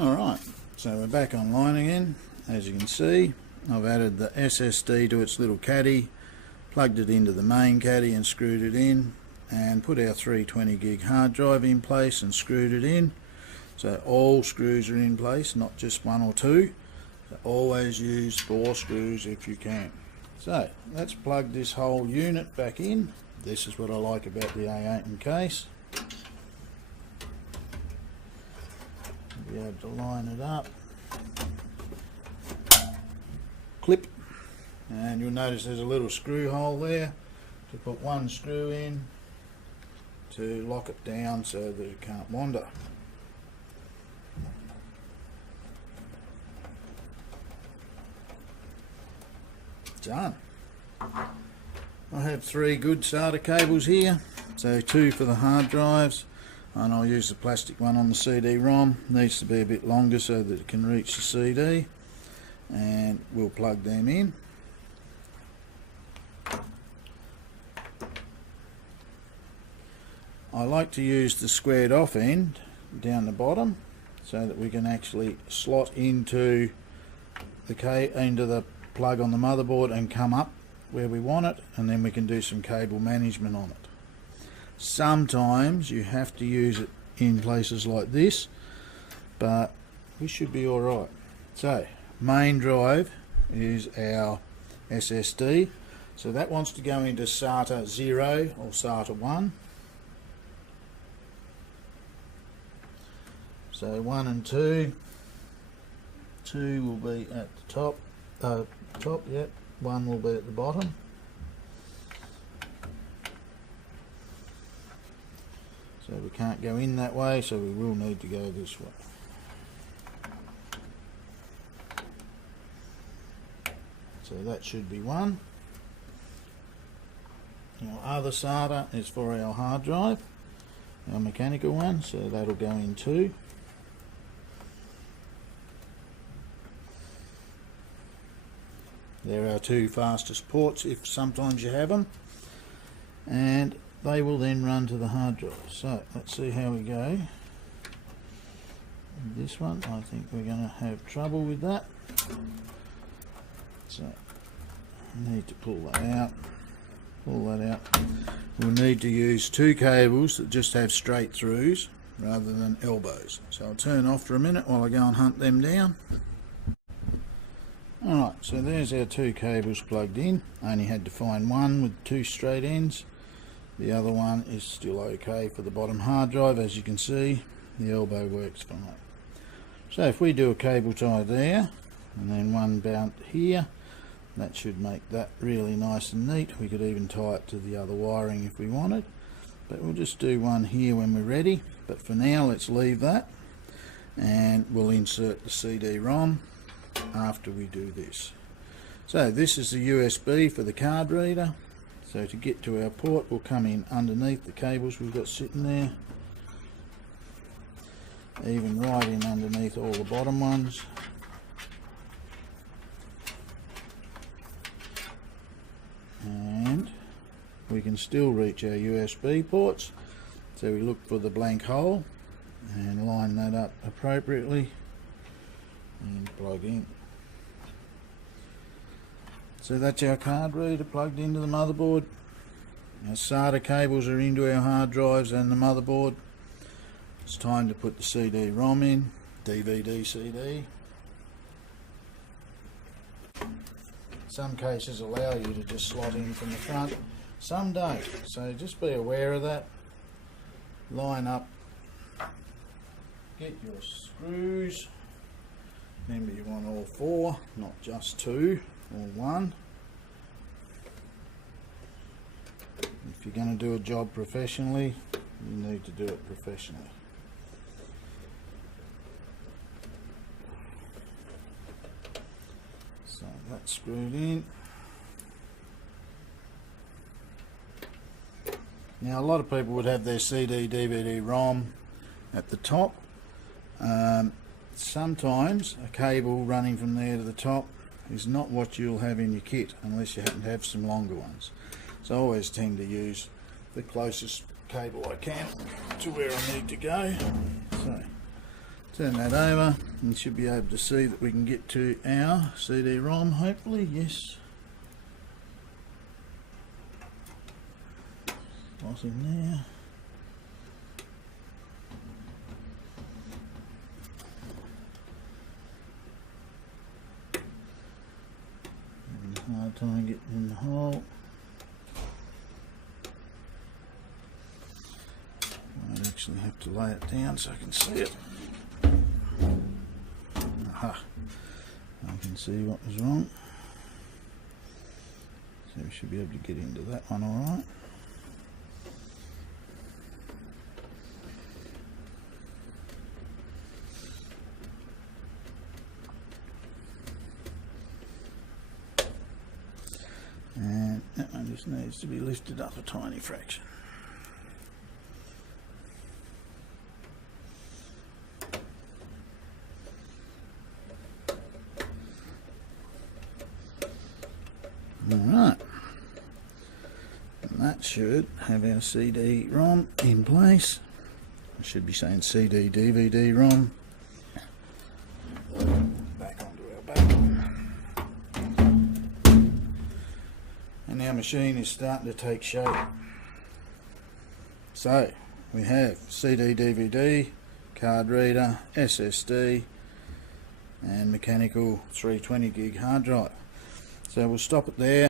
Alright, so we're back online again. As you can see, I've added the SSD to its little caddy, plugged it into the main caddy and screwed it in, and put our 320 gig hard drive in place and screwed it in. So all screws are in place, not just one or two. So always use 4 screws if you can. So let's plug this whole unit back in. This is what I like about the A8 case. Be able to line it up, clip, and you'll notice there's a little screw hole there to put one screw in to lock it down so that it can't wander. Done. I have 3 good SATA cables here, so 2 for the hard drives, and I'll use the plastic one on the CD-ROM. Needs to be a bit longer so that it can reach the CD, and we'll plug them in. I like to use the squared off end down the bottom so that we can actually slot into the plug on the motherboard and come up where we want it, and then we can do some cable management on it. Sometimes you have to use it in places like this, but we should be alright. So main drive is our SSD, so that wants to go into SATA 0 or SATA 1. So 1 and 2. 2 will be at the top. Yep. 1 will be at the bottom. So we can't go in that way, so we will need to go this way. So that should be 1. Our other SATA is for our hard drive, our mechanical one, so that'll go in 2. There are 2 fastest ports if sometimes you have them, and they will then run to the hard drive. So let's see how we go. This one, I think we're going to have trouble with that. So I need to pull that out. Pull that out. We'll need to use 2 cables that just have straight throughs rather than elbows. So I'll turn off for a minute while I go and hunt them down. Alright, so there's our 2 cables plugged in. I only had to find one with 2 straight ends. The other one is still okay for the bottom hard drive. As you can see, the elbow works fine. So if we do a cable tie there, and then one bound here, that should make that really nice and neat. We could even tie it to the other wiring if we wanted, but we'll just do one here when we're ready. But for now, let's leave that, and we'll insert the CD-ROM after we do this. So this is the USB for the card reader. So to get to our port, we'll come in underneath the cables we've got sitting there, even right in underneath all the bottom ones. And we can still reach our USB ports, so we look for the blank hole and line that up appropriately and plug in. So that's our card reader plugged into the motherboard. Our SATA cables are into our hard drives and the motherboard. It's time to put the CD-ROM in, DVD CD. Some cases allow you to just slot in from the front, some don't, so just be aware of that. Line up, get your screws. Remember, you want all 4, not just 2 or 1. If you're going to do a job professionally, you need to do it professionally. So that's screwed in. Now a lot of people would have their CD, DVD, ROM at the top. Sometimes a cable running from there to the top is not what you'll have in your kit unless you happen to have some longer ones. So I always tend to use the closest cable I can to where I need to go. So Turn that over and you should be able to see that we can get to our CD-ROM, hopefully. Yes. Nothing there. Having a hard time getting in the hole. Might actually have to lay it down so I can see it. Aha! I can see what was wrong. So we should be able to get into that one alright. And that one just needs to be lifted up a tiny fraction. Alright, and that should have our CD-ROM in place. I should be saying CD DVD-ROM. Back onto our back. And our machine is starting to take shape. So we have CD DVD, card reader, SSD and mechanical 320 gig hard drive. So we'll stop it there.